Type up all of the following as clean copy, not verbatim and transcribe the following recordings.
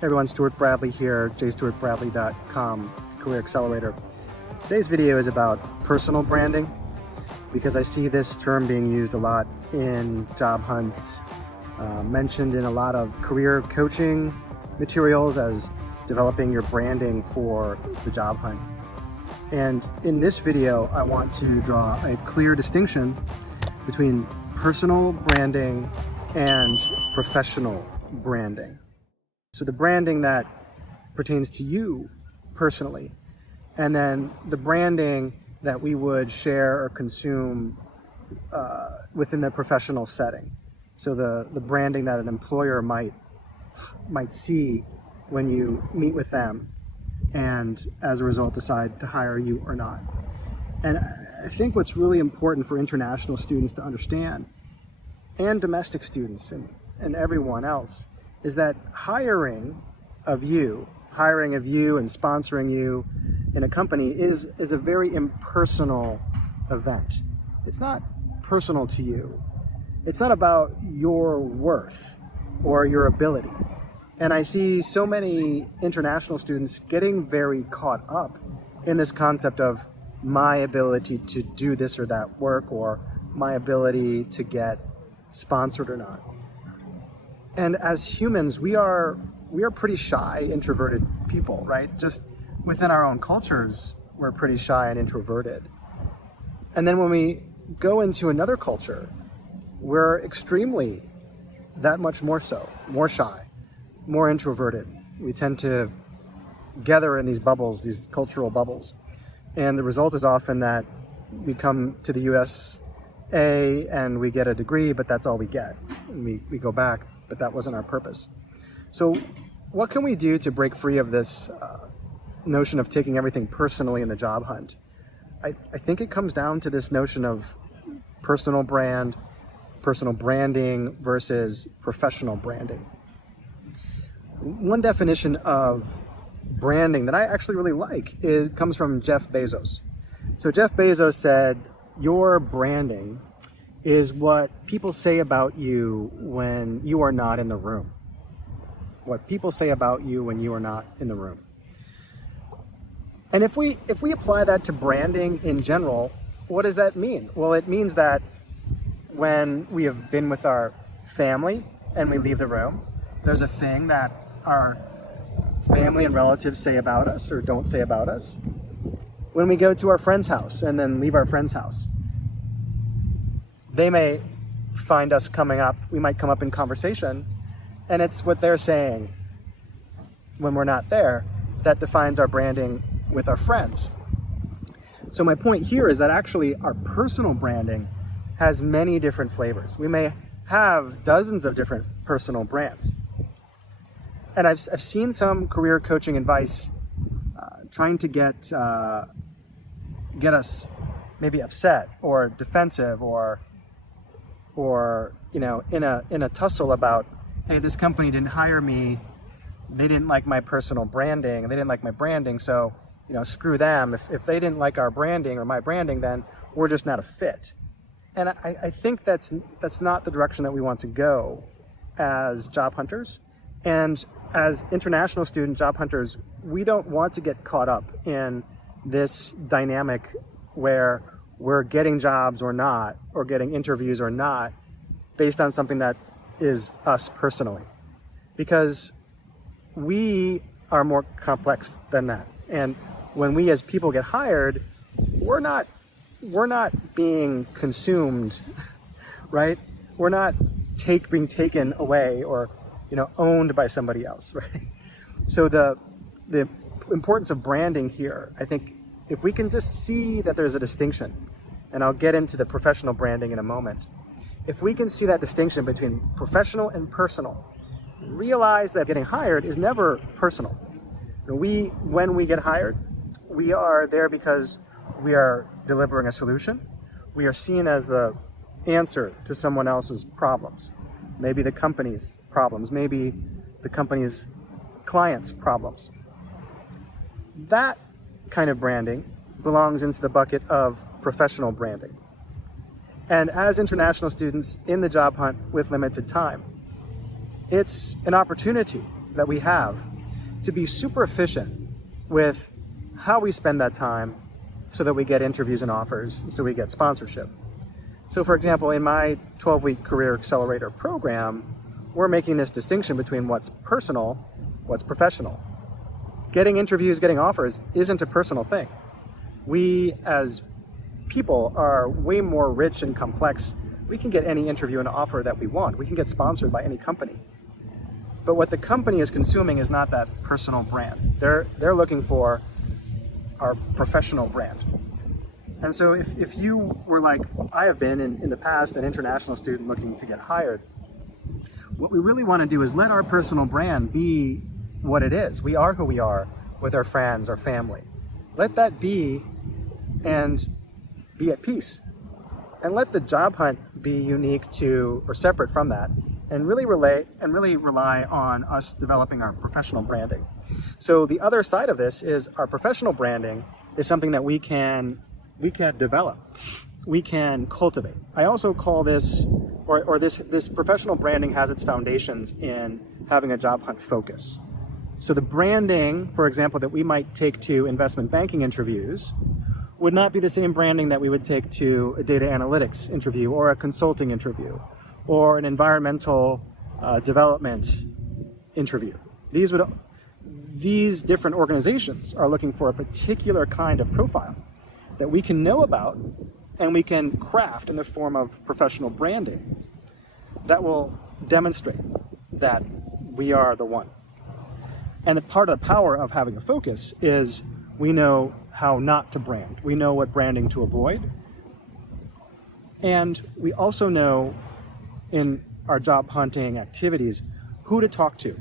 Hey everyone, Stuart Bradley here, jstuartbradley.com, Career Accelerator. Today's video is about personal branding because I see this term being used a lot in job hunts, mentioned in a lot of career coaching materials as developing your branding for the job hunt. And in this video, I want to draw a clear distinction between personal branding and professional branding. So the branding that pertains to you personally, and then the branding that we would share or consume within the professional setting. So the branding that an employer might see when you meet with them and as a result decide to hire you or not. And I think what's really important for international students to understand, and domestic students and everyone else, is that hiring of you and sponsoring you in a company is a very impersonal event. It's not personal to you. It's not about your worth or your ability. And I see so many international students getting very caught up in this concept of my ability to do this or that work, or my ability to get sponsored or not. And as humans, we are pretty shy, introverted people, right? Just within our own cultures, we're pretty shy and introverted. And then when we go into another culture, we're extremely that much more so, more shy, more introverted. We tend to gather in these bubbles, these cultural bubbles. And the result is often that we come to the USA and we get a degree, but that's all we get. And we go back, but that wasn't our purpose. So what can we do to break free of this notion of taking everything personally in the job hunt? I think it comes down to this notion of personal branding versus professional branding. One definition of branding that I actually really like comes from Jeff Bezos. So Jeff Bezos said, your branding is what people say about you when you are not in the room. What people say about you when you are not in the room. And if we apply that to branding in general, what does that mean? Well, it means that when we have been with our family and we leave the room, there's a thing that our family and relatives say about us or don't say about us. When we go to our friend's house and then leave our friend's house, they may find us coming up, we might come up in conversation, and it's what they're saying when we're not there that defines our branding with our friends. So my point here is that actually our personal branding has many different flavors. We may have dozens of different personal brands. And I've seen some career coaching advice trying to get us maybe upset or defensive or in a tussle about, hey, this company didn't hire me, they didn't like my personal branding, they didn't like my branding, so screw them. If they didn't like our branding or my branding, then we're just not a fit. And I think that's not the direction that we want to go as job hunters. And as international student job hunters, we don't want to get caught up in this dynamic where we're getting jobs or not, or getting interviews or not, based on something that is us personally. Because we are more complex than that. And when we as people get hired, we're not being consumed, right? We're not being taken away or owned by somebody else, right? So the importance of branding here, I think if we can just see that there's a distinction, and I'll get into the professional branding in a moment. If we can see that distinction between professional and personal, realize that getting hired is never personal. When we get hired, we are there because we are delivering a solution. We are seen as the answer to someone else's problems. Maybe the company's problems, maybe the company's clients' problems. That kind of branding belongs into the bucket of professional branding. And as international students in the job hunt with limited time, it's an opportunity that we have to be super efficient with how we spend that time so that we get interviews and offers, so we get sponsorship. So for example, in my 12-week Career Accelerator program, we're making this distinction between what's personal, what's professional. Getting interviews, getting offers isn't a personal thing. We as people are way more rich and complex. We can get any interview and offer that we want. We can get sponsored by any company. But what the company is consuming is not that personal brand. They're looking for our professional brand. And so if you were like I have been in the past, an international student looking to get hired, what we really want to do is let our personal brand be what it is. We are who we are with our friends, our family. Let that be and be at peace. And let the job hunt be unique to or separate from that, and really rely on us developing our professional branding. So the other side of this is our professional branding is something that we can develop, we can cultivate. I also call this, or this professional branding has its foundations in having a job hunt focus. So the branding, for example, that we might take to investment banking interviews would not be the same branding that we would take to a data analytics interview or a consulting interview or an environmental development interview. These different organizations are looking for a particular kind of profile that we can know about and we can craft in the form of professional branding that will demonstrate that we are the one. And the part of the power of having a focus is we know how not to brand. We know what branding to avoid. And we also know in our job hunting activities who to talk to.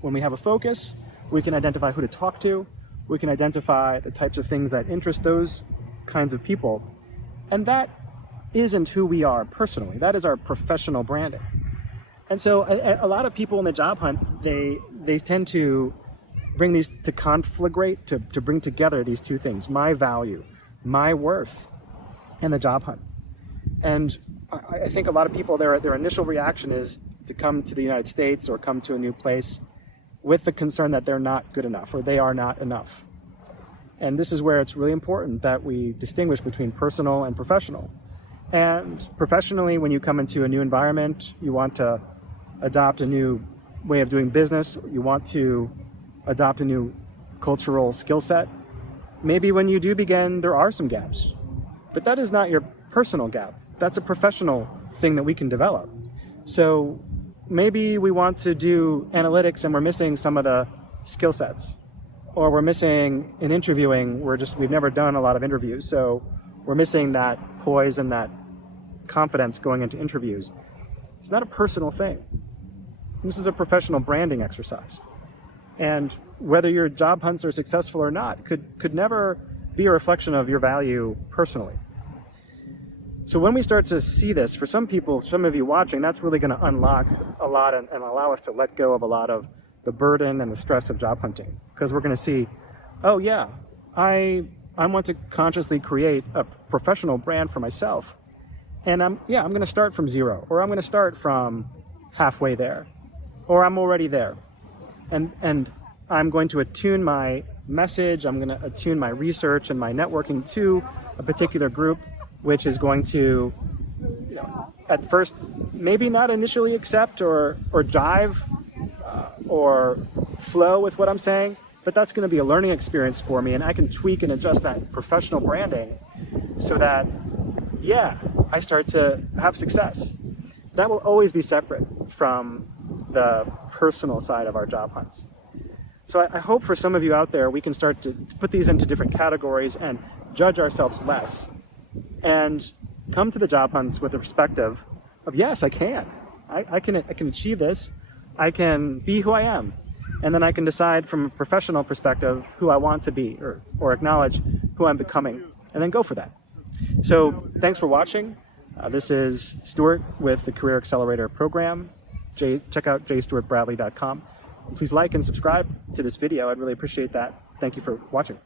When we have a focus, we can identify who to talk to. We can identify the types of things that interest those kinds of people. And that isn't who we are personally. That is our professional branding. And so a lot of people in the job hunt, they tend to bring these to conflagrate, to bring together these two things, my value, my worth, and the job hunt. And I think a lot of people, their initial reaction is to come to the United States or come to a new place with the concern that they're not good enough or they are not enough. And this is where it's really important that we distinguish between personal and professional. And professionally, when you come into a new environment, you want to adopt a new way of doing business, you want to adopt a new cultural skill set. Maybe when you do begin, there are some gaps, but that is not your personal gap. That's a professional thing that we can develop. So maybe we want to do analytics and we're missing some of the skill sets, or we're missing in interviewing, we've never done a lot of interviews. So we're missing that poise and that confidence going into interviews. It's not a personal thing. This is a professional branding exercise. And whether your job hunts are successful or not could never be a reflection of your value personally. So when we start to see this, for some people, some of you watching, that's really going to unlock a lot and allow us to let go of a lot of the burden and the stress of job hunting. Because we're going to see, oh yeah, I want to consciously create a professional brand for myself. And I'm going to start from zero, or I'm going to start from halfway there, or I'm already there. And I'm going to attune my message, I'm going to attune my research and my networking to a particular group, which is going to, at first, maybe not initially accept or jive or flow with what I'm saying, but that's going to be a learning experience for me, and I can tweak and adjust that professional branding so that, I start to have success. That will always be separate from the personal side of our job hunts. So I hope for some of you out there, we can start to put these into different categories and judge ourselves less and come to the job hunts with the perspective of, yes, I can. I can achieve this. I can be who I am. And then I can decide from a professional perspective who I want to be or acknowledge who I'm becoming and then go for that. So thanks for watching. This is Stuart with the Career Accelerator program. Check out jstuartbradley.com. Please like and subscribe to this video. I'd really appreciate that. Thank you for watching.